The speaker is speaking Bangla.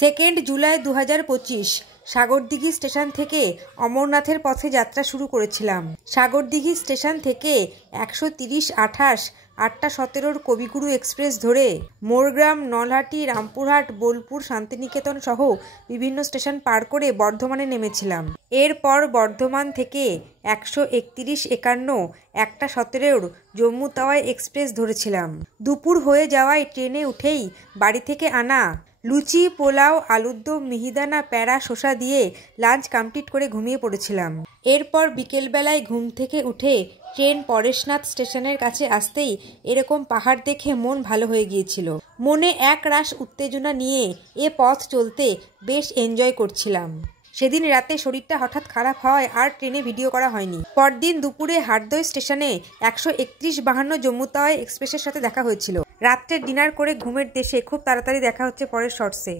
2 জুলাই 2025 সাগরদিঘি স্টেশন থেকে অমরনাথের পথে যাত্রা শুরু করেছিলাম। সাগরদিঘি স্টেশন থেকে 130-28 8টা-17 কবিগুরু এক্সপ্রেস ধরে মোরগ্রাম, নলহাটি, রামপুরহাট, বোলপুর, শান্তিনিকেতন সহ বিভিন্ন স্টেশন পার করে বর্ধমানে নেমেছিলাম। এরপর বর্ধমান থেকে 131-51 1টা-17 জম্মু তাওয়াই এক্সপ্রেস ধরেছিলাম। দুপুর হয়ে যাওয়ায় ট্রেনে উঠেই বাড়ি থেকে আনা লুচি, পোলাও, আলুর দম, মিহিদানা, প্যারা, শসা দিয়ে লাঞ্চ কমপ্লিট করে ঘুমিয়ে পড়েছিলাম। এরপর বিকেলবেলায় ঘুম থেকে উঠে ট্রেন পরেশনাথ স্টেশনের কাছে আসতেই এরকম পাহাড় দেখে মন ভালো হয়ে গিয়েছিল। মনে এক রাশ উত্তেজনা নিয়ে এ পথ চলতে বেশ এনজয় করছিলাম। সেদিন রাতে শরীরটা হঠাৎ খারাপ হওয়ায় আর ট্রেনে ভিডিও করা হয়নি। পরদিন দুপুরে হাটদই স্টেশনে 131-52 জম্মু তাওয়াই এক্সপ্রেসের সাথে দেখা হয়েছিল। রাত্রে ডিনার করে ঘুমের দেশে খুব তাড়াতাড়ি দেখা হচ্ছে পরের শর্টসে।